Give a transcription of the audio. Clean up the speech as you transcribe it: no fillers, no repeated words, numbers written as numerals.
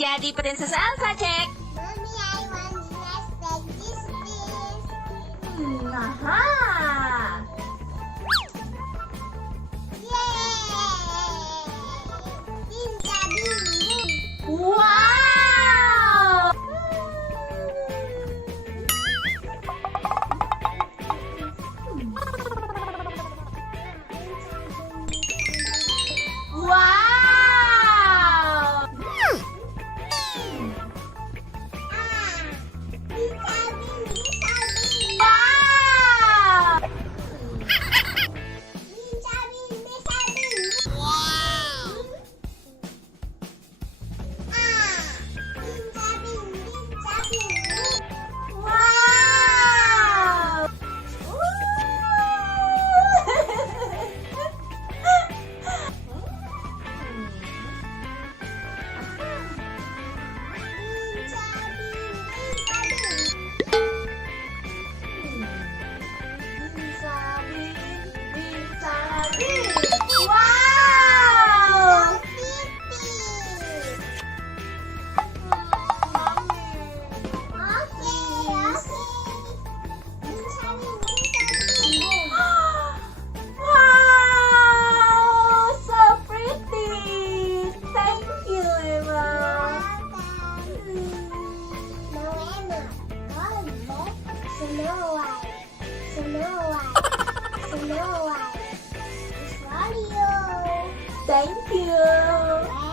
Jadi Princess Elsa, cek. Mommy, I want dress like this. Aha. Yay! Binta bing. Wow! Wow! Binta bing, binta bing. Wow! Binta bing, binta bing. Binta bing, binta bing. Wow! Binta bing, binta bing. Wow! Wow! So pretty! Thank you, Emma. Thank you.